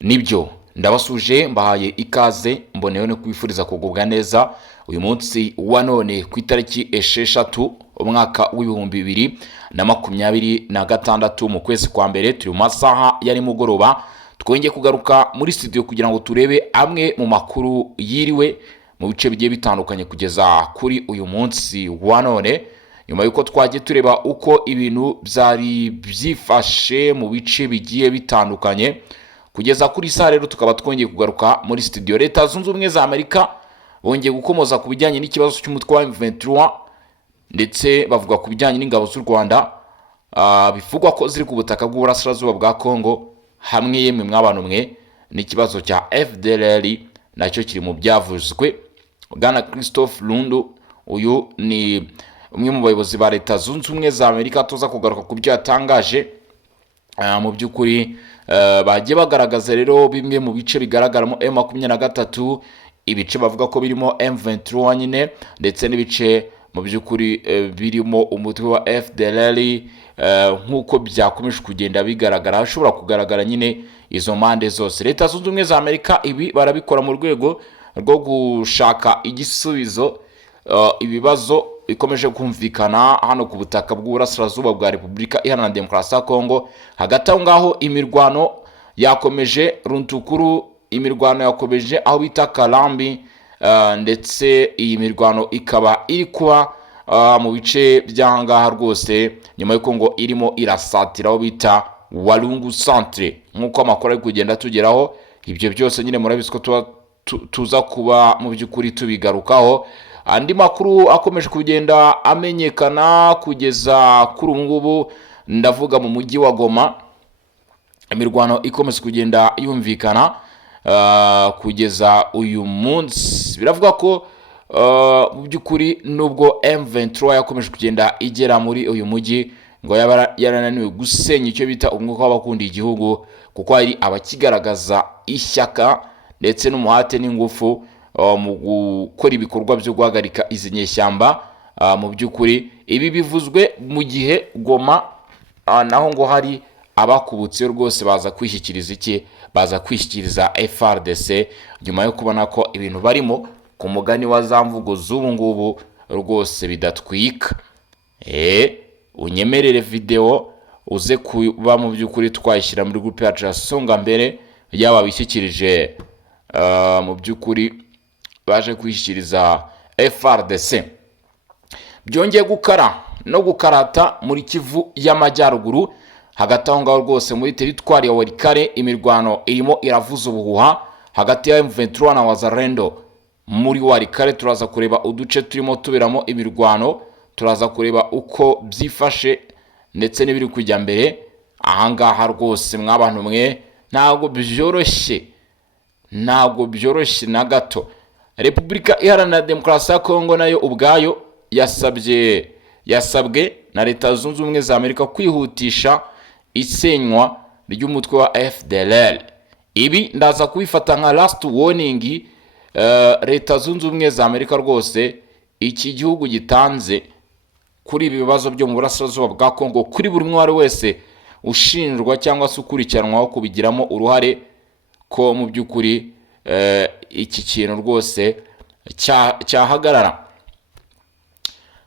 Nibyo ndabasuje mbahaye ikaze mboneyeho no kwifuriza kugubwa neza uyu munsi wa none ku itariki esheshatu umwaka w'ibihumbi 2026 mu kwezi kwa mbere turi mu masaha ya nimugoroba twongeye kugaruka muri studio kugira ngo turebe amwe mu makuru yiriwe mu bice bigiye bitandukanye kugeza kuri uyu munsi wa none nyuma yuko twagiye tureba uko ibintu byari byifashe mu bice bigiye bitandukanye kugeza kuri saa rero tukaba twongeye kugaruka muri studio. Leta zunze ubumwe za Amerika bongeye gukomoza ku bijyanye n'ikibazo cy'umutwe wa M23 ndetse bavuga ku bijyanye n'ingabo z'u Rwanda bivugwa ko ziri ku butaka bw'uburasirazuba bwa Kongo hamwe yemwe mw'abantu mwe n'ikibazo cya FDLR nacyo kiri mu byavuzwe. Bwana Christophe Lundu uyu ni umwe mu bayobozi ba Leta zunze ubumwe za Amerika tuza kugaruka ku byo yatangaje mu by'ukuri bagiye bagaragaza rero bimwe mu bice bigaragaramo M23 ibice bavuga ko birimo M23 nyine ndetse n'ibice mu by'ukuri birimo umutwe wa FDLR nk'uko byakomeje kugenda bigaragara hashobora kugaragara nyine izo mande zose. Leta zunze ubumwe za Amerika ibi barabikora mu rwego rwo gushaka igisubizo ibibazo bikomeje kumvikana hano ku butaka bw'uburasirazuba bwa Repubulika Iharanira Demokarasi ya Kongo. Hagati aho ngaho imirwano yakomeje runtukuru, imirwano yakomeje aho bita Kalambi ndetse iyi mirwano ikaba iri kuba mu bice by'ahangaha rwose nyuma y'uko ngo irimo irasatira aho bita Walungu Centre nk'uko amakuru ari kugenda tugeraho. Ibyo byose nyine murabizi ko tuza kuba mu by'ukuri tubigarukaho. Andi makuru akomeje kugenda amenyekana kugeza kuri ubu ngubu ndavuga mu mujyi wa Goma imirwano ikomeza kugenda yumvikana kugeza uyu munsi. Biravuga ko mu by'ukuri nubwo M23 yakomeje kugenda igera muri uyu mujyi ngo yarananiwe gusenya icyo bita umwuka w'abakunda igihugu kuko hari abakigaragaza ishyaka ndetse n'umuhate n'ingufu mu gukora ibikorwa byo guhagarika izi nyeshyamba. Mu by'ukuri ibi bivuzwe mu gihe Goma naho ngo hari abakubutse rwose baza kwishyikiriza FARDC nyuma yo kubona ko ibintu barimo ku mugani wa za mvugo z'ubu ngubu rwose bidatwika. Unyemerere video uze kuba mu by'ukuri twayishyira muri groupe yacu ya Songa Mbere yaba bishyikirije mu by'ukuri baje kwishyikiriza FARDC. Byongeye gukara no gukarata muri Kivu y'Amajyaruguru hagati aho ngaho rwose muri teritwari ya Walikare imirwano irimo iravuza ubuhuha hagati ya M23 na Wazalendo. Muri Walikare turaza kureba uduce turimo tuberamo imirwano, turaza kureba uko byifashe ndetse n'ibiri kujya mbere. Ahangaha rwose mw'abantu mwe ntabwo byoroshye na gato. Repubulika Iharanira Demokarasi ya Kongo nayo ubwayo yasabwe na Leta zunze ubumwe za Amerika kwihutisha isenywa ry'umutwe wa FDLR. Ibi ndaza kubifata nka last warning Leta zunze ubumwe za Amerika rwose iki gihugu gitanze kuri ibi bibazo byo mu burasirazuba bwa Kongo kuri buri umwe wese ushinjwa cyangwa se ukurikiranwaho kubigiramo uruhare ko mu by'ukuri iki kintu rwose cyahagarara.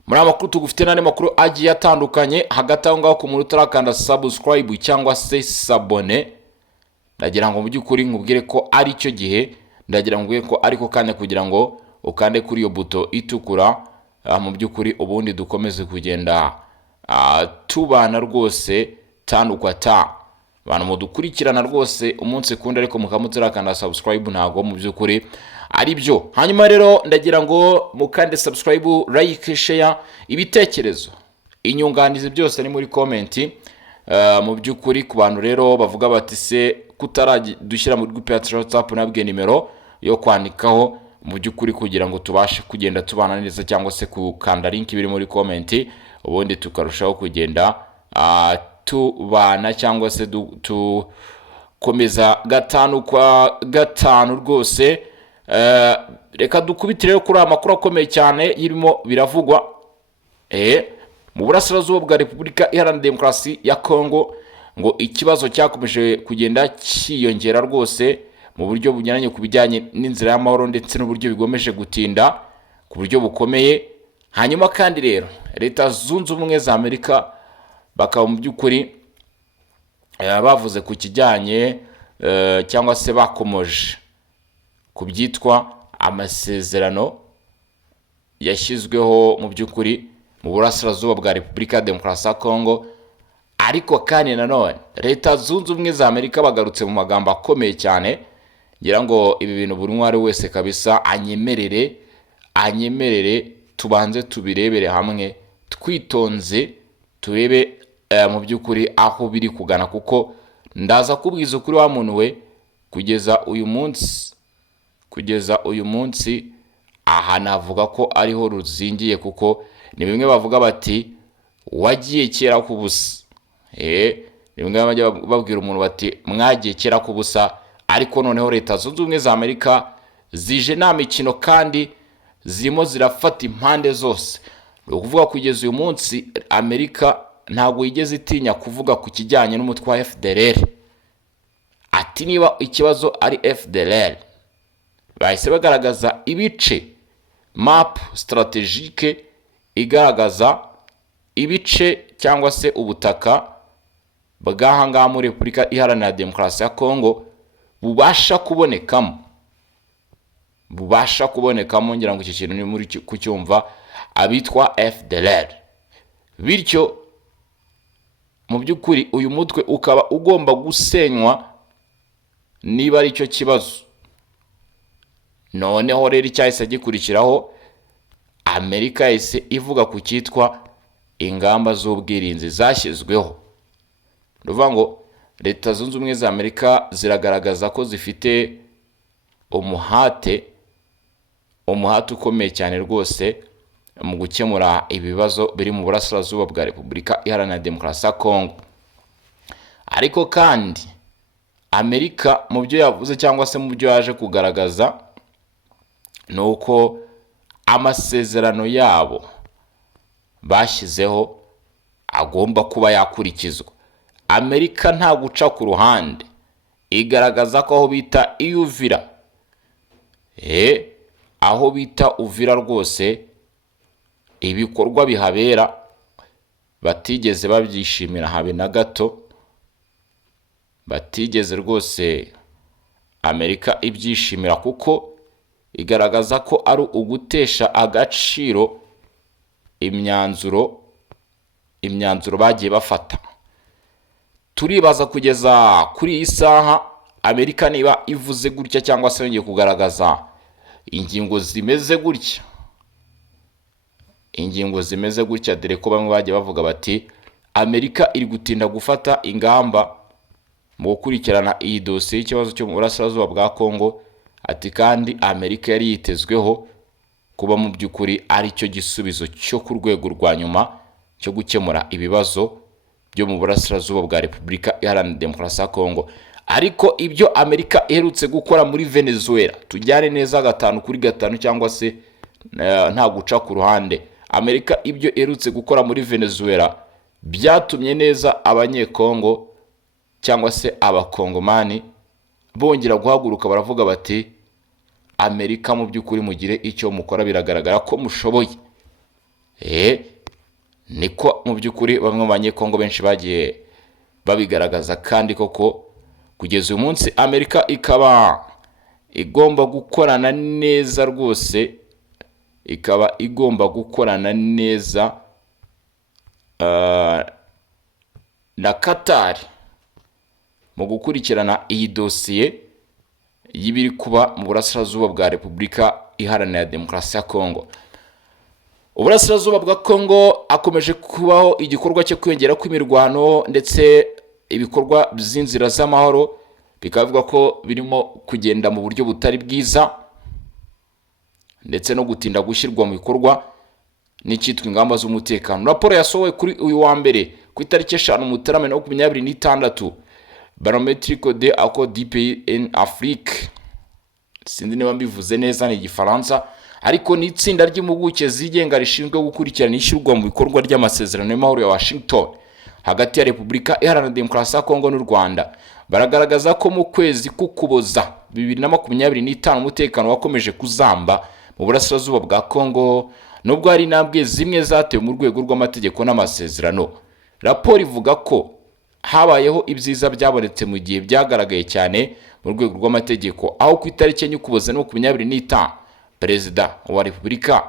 Muri amakuru tugufite n'andi makuru agiye atandukanye hagati aho ngaho ku muntu utarakanda subscribe cyangwa se sabone ndagira ngo mu by'ukuri nkubwire ko ari cyo gihe, ndagira ngo nkubwire ko ariko kanya kugira ngo ukande kuri iyo buto itukura mu by'ukuri ubundi dukomeze kugenda tubana rwose tandukwa abantu mudukurikirana rwose umunsi kundi ariko mukamutirakanda subscribe ntago mu by'ukuri ari byo. Hanyuma rero ndagira ngo mukande subscribe, like, share ibitekerezo inyunganizi byose ni muri comment mu by'ukuri ku bantu rero bavuga bati se kutaradushyira mu groupe ya WhatsApp nabwiye nimero yo kwandikaho mu by'ukuri kugira ngo tubashe kugenda tubana neza cyangwa se kukanda link biri muri comment ubundi tukarushaho kugenda tubana cyangwa se tukomeza gatanu kwa gatanu rwose. Reka dukubitire kuri amakuru akomeye cyane yirimo biravugwa mu burasirazuba bwa Repubulika Iharanira Demokarasi ya Kongo ngo ikibazo cyakomeje kugenda cyiyongera rwose mu buryo bunyuranye ku bijyanye n'inzira y'amahoro ndetse n'uburyo bigomeje gutinda ku buryo bukomeye. Hanyuma kandi rero Leta Zunze Ubumwe za Amerika bakaba mu by'ukuri bavuze ku kijyanye cyangwa se bakomoje ku byitwa amasezerano yashyizweho mu by'ukuri mu burasirazuba bwa Repubulika ya Demokarasi ya Kongo. Ariko kandi nanone Leta Zunze Ubumwe za Amerika bagarutse mu magambo akomeye cyane, ngira ngo ibi bintu buri umwe wese kabisa anyemerere tubanze tubirebere hamwe twitonze, turebe mu by'ukuri aho biri kugana, kuko ndaza kubwiza ukuri wa muntu we kugeza uyu munsi aha navuga ko ariho ruzingiye, kuko ni bimwe bavuga bati wagiye kera ku busa. Ni bimwe bajya babwira umuntu bati mwagiye kera ku busa, ariko noneho Leta Zunze Ubumwe za Amerika zije nta mikino kandi zirimo zirafata impande zose. Ni ukuvuga kugeza uyu munsi Amerika ntabwo yigeze itinya kuvuga ku kijyanye n'umutwe wa FDLR. Ati niba ikibazo ari FDLR, bahise bagaragaza ibice, map strategique igaragaza ibice cyangwa se ubutaka bw'ahangaha muri Repubulika Iharanira Demokarasi ya Kongo bubasha kubonekamo, ngira ngo iki kintu ni muri kucyumva, abitwa FDLR. Bityo mu by'ukuri uyu mutwe ukaba ugomba gusenywa niba ari cyo kibazo. Noneho rero icyahise gikurikiraho, Amerika yahise ivuga ku cyitwa ingamba z'ubwirinzi zashyizweho. Nuvuga ngo Leta Zunze Ubumwe za Amerika ziragaragaza ko zifite umuhate ukomeye cyane rwose mu gukemura ibibazo biri mu burasirazuba bwa Repubulika Iharanira Demokarasi ya Kongo. Ariko kandi Amerika mu byo yavuze cyangwa se mu byo yaje kugaragaza ni uko amasezerano yabo bashyizeho agomba kuba yakurikizwa. Amerika nta guca ku ruhande, igaragaza ko aho bita Uvira rwose ibikorwa bihabera batigeze babyishimira habe na gato, batigeze rwose Amerika ibyishimira, kuko igaragaza ko ari ugutesha agaciro imyanzuro bagiye bafata. Turibaza kugeza kuri iyi saha Amerika niba ivuze gutya cyangwa se yongeye kugaragaza ingingo zimeze gutya, dore ko bamwe bagiye bavuga bati Amerika iri gutinda gufata ingamba mu gukurikirana iyi dosiye y'ikibazo cyo mu burasirazuba bwa Kongo. Ati kandi Amerika yari yitezweho kuba mu by'ukuri ari cyo gisubizo cyo ku rwego rwa nyuma cyo gukemura ibibazo byo mu burasirazuba bwa Repubulika Iharanira Demokarasi ya Kongo. Ariko ibyo Amerika iherutse gukora muri Venezuela, tujyane neza 5-5 cyangwa se nta guca ku ruhande, Amerika ibyo iherutse gukora muri Venezuela byatumye neza abanyekongo cyangwa se abakongomani bongera guhaguruka, baravuga bati Amerika mu by'ukuri mugire icyo mukora, biragaragara ko mushoboye. Niko mu by'ukuri bamwe mu banyekongo benshi bagiye babigaragaza, kandi koko kugeza uyu munsi Amerika ikaba igomba gukorana neza rwose, ikaba igomba gukorana neza na Qatar mu gukurikirana iyi dosiye y'ibiri kuba mu burasirazuba bwa Repubulika Iharanira Demokarasi ya Kongo. Uburasirazuba bwa Kongo akomeje kubaho igikorwa cyo kwiyongera kw'imirwano ndetse ibikorwa by'inzira z'amahoro bikavuga ko birimo kugenda mu buryo butari bwiza, ndetse no gutinda gushyirwa mu bikorwa n'icyitwa ingamba z'umutekano. Raporo yasohowe kuri uyu wa mbere ku itariki 5 Mutarama 2026, Barometrique des accords du pays en Afrique, sindi niba mbivuze neza ni Igifaransa, ariko ni itsinda ry'impuguke zigenga rishinzwe gukurikirana ishyirwa mu bikorwa ry'amasezerano y'amahoro ya Washington hagati ya Repubulika Iharanira Demokarasi ya Kongo n'u Rwanda baragaragaza ko mu kwezi k'Ukuboza 2025 umutekano wakomeje kuzamba mu burasirazuba bwa Kongo nubwo hari intambwe zimwe zatewe mu rwego rw'amategeko n'amasezerano. Raporo ivuga ko habayeho ibyiza byabonetse mu gihe byagaragaye cyane mu rwego rw'amategeko, aho ku itariki enye Ukuboza 2025 Perezida wa Repubulika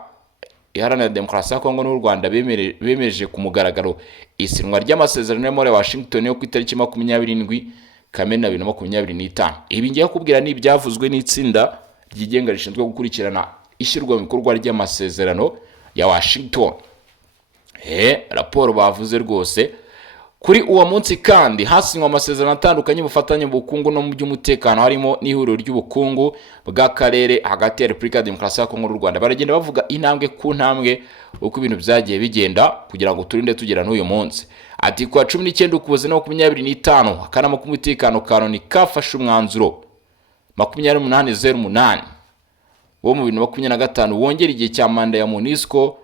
Iharanira Demokarasi ya Kongo n'u Rwanda bemeje ku mugaragaro isinywa ry'amasezerano yo muri Washington yo ku itariki 27 Kamena 2025. Ibi ngiye kubwira ni ibyavuzwe n'itsinda ryigenga rishinzwe gukurikirana ishyirwa mu bikorwa ry'amasezerano ya Washington. Raporo bavuze rwose. Kuri uwo munsi kandi hasinywa amasezerano atandukanye bufatanye mu bukungu no mu by'umutekano, harimo n'ihuriro ry'ubukungu bw'akarere hagati ya Repubulika ya Demokarasi ya Kongo n'u Rwanda. Baragenda bavuga intambwe ku ntambwe uko ibintu byagiye bigenda kugira ngo turinde tugera n'uyu munsi. Ati kwa 19 Ukuboza 2025 akanama k'umutekano ka Loni kafashe umwanzuro 2808 wo mu 2025 wongera igihe cya manda ya MONUSCO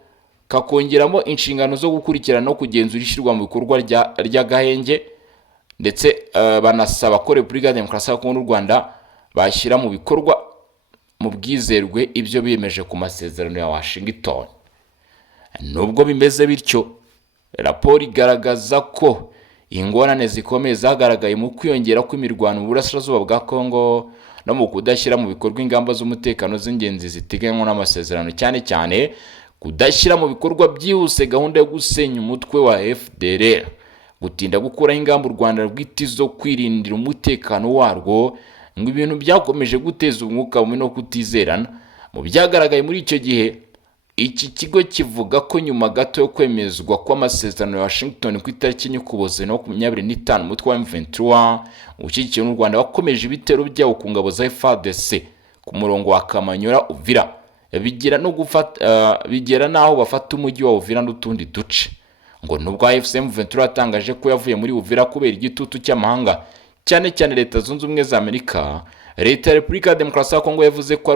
kakongeramo inshingano zo gukurikirana no kugenzura ishyirwa mu bikorwa ry'agahenge, ndetse banasaba ko Repubulika ya Demokarasi ya Kongo n'u Rwanda bashyira mu bikorwa mu bwizerwe ibyo biyemeje ku masezerano ya Washington. Nubwo bimeze bityo, raporo igaragaza ko ingorane zikomeye zagaragaye mu kwiyongera kw'imirwano mu burasirazuba bwa Kongo no mu kudashyira mu bikorwa ingamba z'umutekano z'ingenzi ziteganywa n'amasezerano, cyane cyane kudashyira mu bikorwa byihuse gahunda yo gusenya umutwe wa FDLR, gutinda gukuraho ingamba u Rwanda rwite zo kwirindira umutekano warwo, ngo ibintu byakomeje guteza umwuka mubi no kutizerana. Mu byagaragaye muri icyo gihe, iki kigo kivuga ko nyuma gato yo kwemezwa kw'amasezerano ya Washington ku itariki enye Ukuboza 2025 umutwe wa M23 ushyigikiwe n'u Rwanda wakomeje ibitero byawo ku ngabo za FARDC ku murongo wa Kamanyora Uvira, bigera naho bafata umujyi wa Uvira n'utundi duce. Ngo nubwo AFCM 23 yatangaje ko yavuye muri Uvira kubera igitutu cy'amahanga, cyane cyane Leta Zunze Ubumwe za Amerika, Leta ya Repubulika ya Demokarasi ya Kongo yavuze ko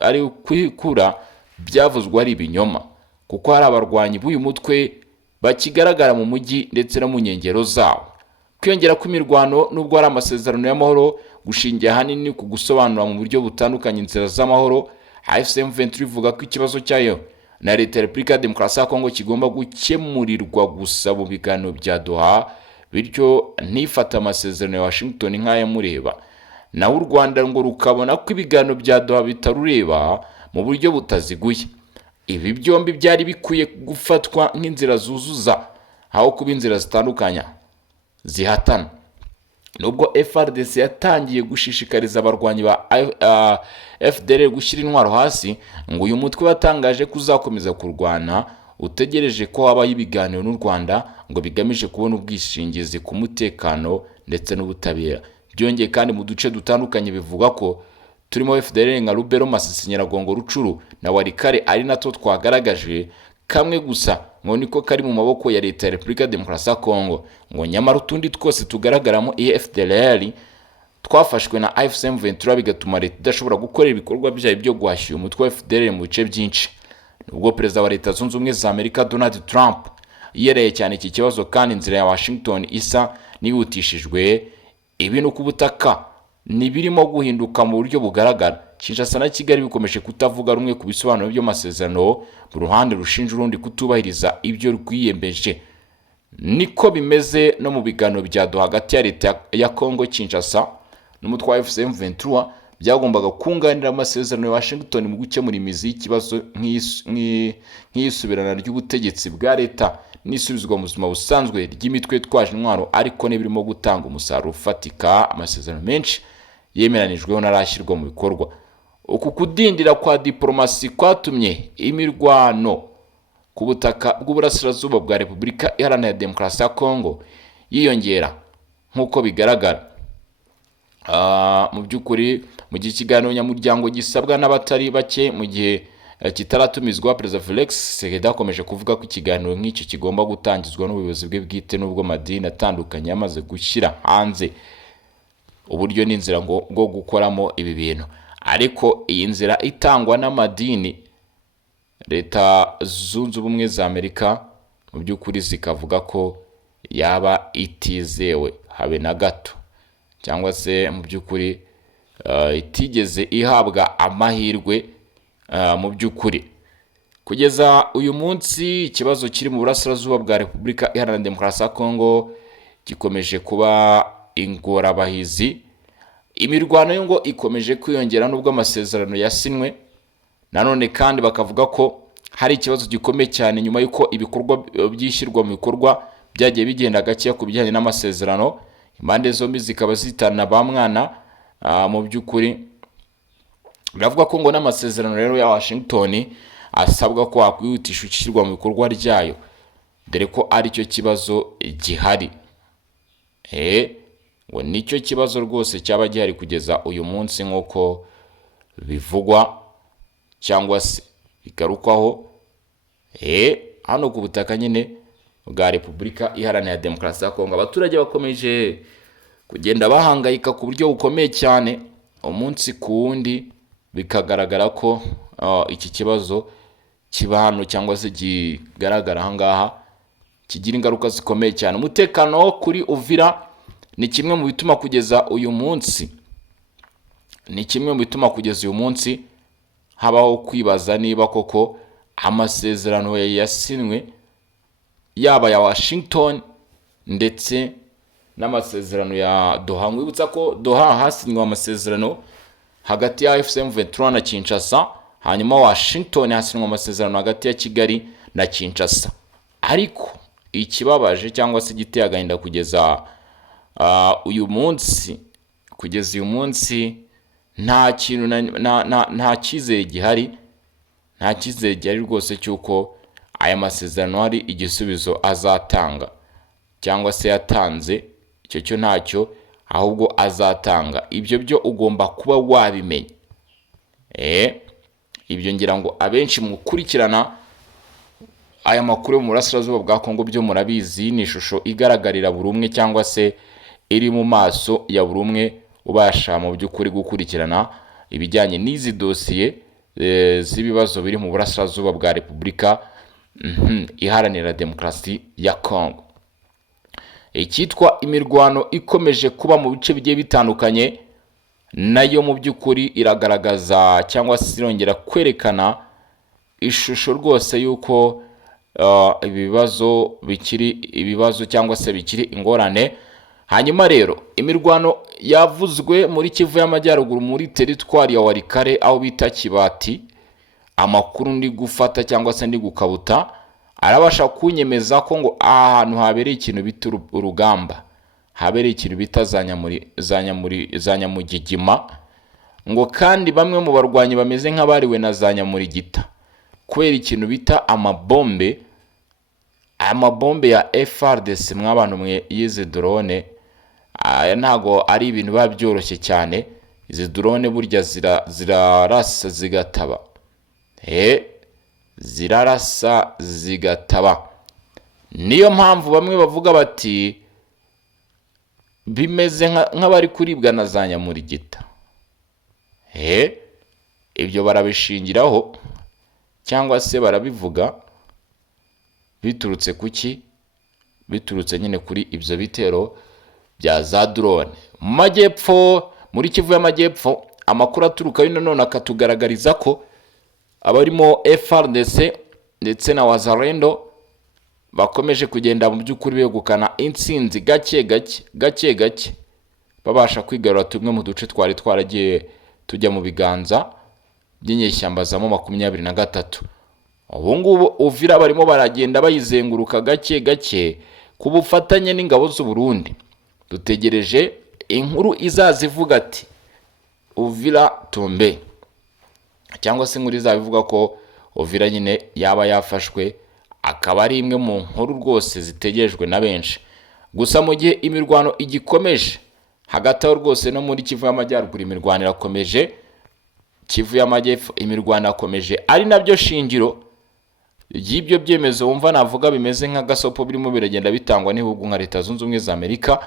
ari ukwikura byavuzwe ari ibinyoma, kuko hari abarwanyi b'uyu mutwe bakigaragara mu mujyi ndetse no mu nkengero zawo. Kwiyongera kw'imirwano nubwo ari amasezerano y'amahoro gushingiye ahanini ku gusobanura mu buryo butandukanye inzira z'amahoro, AFCM 23 ivuga ko ikibazo cyayo na Leta ya Repubulika ya Demokarasi ya Kongo kigomba gukemurirwa gusa mu biganiro bya Doha, bityo ntifata amasezerano ya Washington nk'ayamureba. Naho u Rwanda ngo rukabona ko ibiganiro bya Doha bitarureba mu buryo butaziguye. Ibi byombi byari bikwiye gufatwa nk'inzira zuzuza aho kuba inzira zitandukanya zihatana. Nubwo FARDC yatangiye gushishikariza abarwanyi ba FDLR gushyira intwaro hasi, ngo uyu mutwe watangaje kuzakomeza kurwana utegereje ko habaho ibiganiro n'u Rwanda ngo bigamije kubona ubwishingizi ku mutekano ndetse n'ubutabera. Byongeye kandi mu duce dutandukanye bivuga ko turimo FDLR nka Lubero, Masisi, Nyiragongo, Rucuru na Warikare ari nato twagaragaje kamwe gusa ngo niko kari mu maboko ya Leta ya Repubulika ya Demokarasi ya Kongo, ngo nyamara utundi twose tugaragaramo FDLR twafashwe na AFCM 23 bigatuma Leta idashobora gukorera ibikorwa byayo byo guhashya umutwe wa FDLR mu bice byinshi. Nubwo Perezida wa Leta Zunze Ubumwe za Amerika Donald Trump yereye cyane iki kibazo kandi inzira ya Washington isa nihutishijwe, ibintu ku butaka nibirimo guhinduka mu buryo bugaragara. Kinshasa na Kigali bikomeje kutavuga rumwe ku bisobanuro by'amasezerano, uruhande rushinja urundi kutubahiriza ibyo rwiyemeje. Niko bimeze no mu biganiro bya Doha hagati ya Leta ya Kongo Kinshasa n'umutwe wa FCM 23 byagombaga kunganira amasezerano ya Washington mu gukemura imizi y'ikibazo nk'isubirana ry'ubutegetsi bwa leta n'isubizwa mu buzima busanzwe ry'imitwe twaje intwaro, ariko n'ibirimo gutanga umusaruro ufatika. Amasezerano menshi yemeranijweho narashyirwa mu bikorwa. Uku kudindira kwa diplomasi kwatumye imirwano ku butaka bw'uburasirazuba bwa Repubulika Iharanira Demokarasi ya Kongo yiyongera nk'uko bigaragara. Mu by'ukuri mu gihe ikiganiro nyamuryango gisabwa n'abatari bake mu gihe kitaratumizwa, Perezida Felix Tshisekedi akomeje kuvuga ko ikiganiro nk'icyo kigomba gutangizwa n'ubuyobozi bwe bwite, n'ubwo madini atandukanye yamaze gushyira hanze uburyo n'inzira ngo gukoramo ibi bintu. Ariko iyi nzira itangwa n'amadini, Leta Zunze Ubumwe za Amerika mu by'ukuri zikavuga ko yaba itizewe habe na gato, cyangwa se mu by'ukuri itigeze ihabwa amahirwe mu by'ukuri. Kugeza uyu munsi ikibazo kiri mu burasirazuba bwa Repubulika Iharanira Demokarasi ya Kongo gikomeje kuba ingorabahizi. Imirwano yo ngo ikomeje kwiyongera nubwo amasezerano yasinwe. Nanone kandi bakavuga ko hari ikibazo gikomeye cyane nyuma y'uko ibikorwa byishyirwa mu bikorwa byagiye bigenda gake ku bijyanye n'amasezerano. Impande zombi zikaba zitana ba mwana mu by'ukuri. Biravuga ko ngo n'amasezerano rero ya Washington asabwa ko hakwihutisha ishyirwa mu bikorwa ryayo, dore ko ari cyo kibazo gihari. ngo nicyo kibazo rwose cyaba gihari kugeza uyu munsi nk'uko bivugwa cyangwa se bigarukwaho hano ku butaka nyine bwa Repubulika Iharanira Demokarasi ya Kongo. Abaturage bakomeje kugenda bahangayika ku buryo bukomeye cyane umunsi ku wundi, bikagaragara ko iki kibazo kiba hano cyangwa se kigaragara ahangaha kigira ingaruka zikomeye cyane. Umutekano kuri Uvira ni kimwe mu bituma kugeza uyu munsi habaho kwibaza niba koko amasezerano yasinwe yaba ya Washington ndetse n'amasezerano ya Doha. Mwibutsa ko Doha hasinwe amasezerano hagati ya FCM23 na Kinshasa, hanyuma Washington hasinwe amasezerano hagati ya Kigali na Kinshasa. Ariko ikibabaje cyangwa se giteye agahinda kugeza uyu munsi nta kintu nta cyizere gihari, rwose cyuko aya masezerano hari igisubizo azatanga cyangwa se yatanze. Icyo cyo ntacyo, ahubwo azatanga. Ibyo byo ugomba kuba wabimenya. Ibyo ngira ngo abenshi mukurikirana aya makuru mu burasirazuba bwa Kongo byo murabizi. Ni ishusho igaragarira buri umwe cyangwa se iri mu maso ya buri umwe ubasha mu by'ukuri gukurikirana ibijyanye n'izi dosiye z'ibibazo biri mu burasirazuba bwa Repubulika Iharanira Demokarasi ya Kongo. Icyitwa imirwano ikomeje kuba mu bice bigiye bitandukanye, nayo mu by'ukuri iragaragaza cyangwa se irongera kwerekana ishusho rwose y'uko ibibazo cyangwa se bikiri ingorane. Hanyuma rero imirwano yavuzwe muri Kivu y'Amajyaruguru muri teritwari ya Walikale aho bita Kibati. Amakuru ndi gufata cyangwa se ndi gukabuta arabasha kunyemeza ko ngo ahantu habereye ikintu bita urugamba, habereye ikintu bita za Nyamugigima, ngo kandi bamwe mu barwanyi bameze nk'abariwe na za Nyamurigita kubera ikintu bita amabombe ya FARDC. Mw'abantu mwe yize drone, ntago ari ibintu biba byoroshye cyane. Izi drone burya zirarasa zigataba, zirarasa zigataba. Niyo mpamvu bamwe bavuga bati bimeze nk'abari kuribwa na za Nyamurigita. Ibyo barabishingiraho cyangwa se barabivuga biturutse kuki? Biturutse nyine kuri ibyo bitero bya za drone. Mu majyepfo, muri Kivu y'Amajyepfo, amakuru aturuka bino none akatugaragariza ko abarimo FARDC ndetse na Wazalendo bakomeje kugenda mu by'ukuri begukana intsinzi gake gake, babasha kwigarura tumwe mu duce twari twaragiye tujya mu biganza by'inyeshyamba za 23. Ubu ngubu Uvira barimo baragenda bayizenguruka gake ku bufatanye n'ingabo z'u Burundi. Dutegereje inkuru izazivuga ati Uvira tombe, cyangwa se inkuru izabivuga ko Uvira nyine yaba yafashwe, akaba ari imwe mu nkuru rwose zitegerejwe na benshi. Gusa mu gihe imirwano igikomeje hagati aho rwose no muri Kivu y'Amajyaruguru imirwano irakomeje, Kivu y'Amajyepfo imirwano akomeje, ari nabyo shingiro y'ibyo byemezo wumva navuga bimeze nk'agasopo birimo biragenda bitangwa n'ibihugu nka Leta Zunze Ubumwe za Amerika,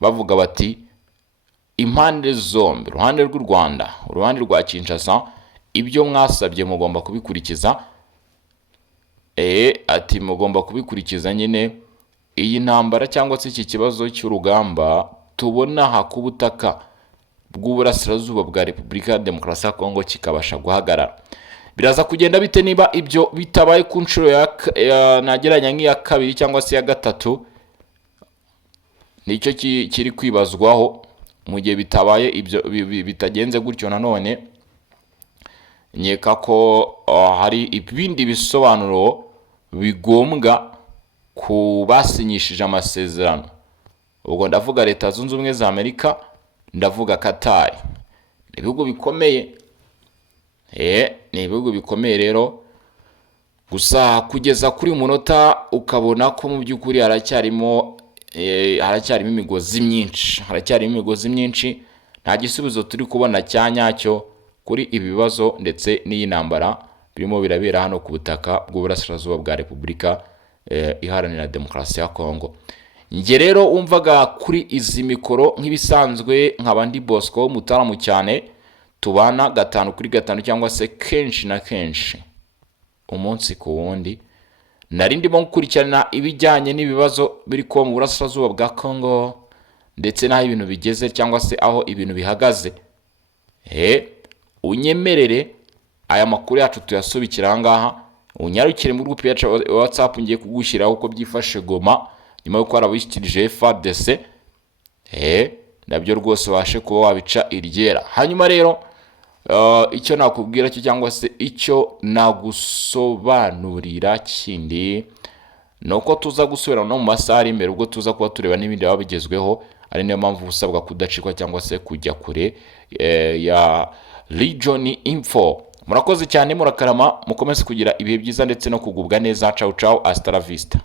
bavuga bati impande zombi, uruhande rw'u Rwanda, uruhande rwa Kinshasa, ibyo mwasabye mugomba kubikurikiza. Ati mugomba kubikurikiza nyine iyi ntambara cyangwa se iki kibazo cy'urugamba tubona aha ku butaka bw'uburasirazuba bwa Repubulika ya Demokarasi ya Kongo kikabasha guhagarara. Biraza kugenda bite niba ibyo bitabaye ku nshuro nageranya nk'iya kabiri cyangwa se ya gatatu? Nicyo kiri kwibazwaho. Mu gihe bitabaye ibyo bitagenze gutyo, nanone nkeka ko hari ibindi bisobanuro bigombwa ku basinyishije amasezerano. Ubwo ndavuga Leta Zunze Ubumwe za Amerika, ndavuga Qatar. Ibihugu bikomeye, ni ibihugu bikomeye rero. Gusa kugeza kuri munota ukabona ko mu by'ukuri haracyarimo imigozi myinshi, nta gisubizo turi kubona cya nyacyo kuri ibi bibazo ndetse n'iyi ntambara birimo birabera hano ku butaka bw'uburasirazuba bwa Repubulika Iharanira Demokarasi ya Kongo. Nge rero umvaga kuri izi mikoro nk'ibisanzwe nk'abandi Bosco Mutaramu cyane, tubana 5 kuri 5 cyangwa se kenshi na kenshi umunsi ku wundi. Nari ndimo gukurikirana ibijyanye n'ibibazo biri kuba mu burasirazuba bwa Kongo ndetse n'aho ibintu bigeze cyangwa se aho ibintu bihagaze. Unyemerere aya makuru yacu tuyasubikira aha ngaha, unyarukire mu groupe yacu WhatsApp ngiye kugushyiraho uko byifashe Goma nyuma yo kwarabishyikirije FARDC. Nabyo rwose washe kuba wabica iryera. Hanyuma rero icyo nakubwira cyo cyangwa se icyo nagusobanurira kindi nuko tuza gusubira no mu masaha ari imbere, ubwo tuza kuba tureba n'ibindi babigezweho. Ari niyo mpamvu usabwa kudacikwa cyangwa se kujya kure ya Legion Info. Murakoze cyane, murakarama, mukomeze kugira ibihe byiza ndetse no kugubwa neza. Ciao ciao, hasta la vista.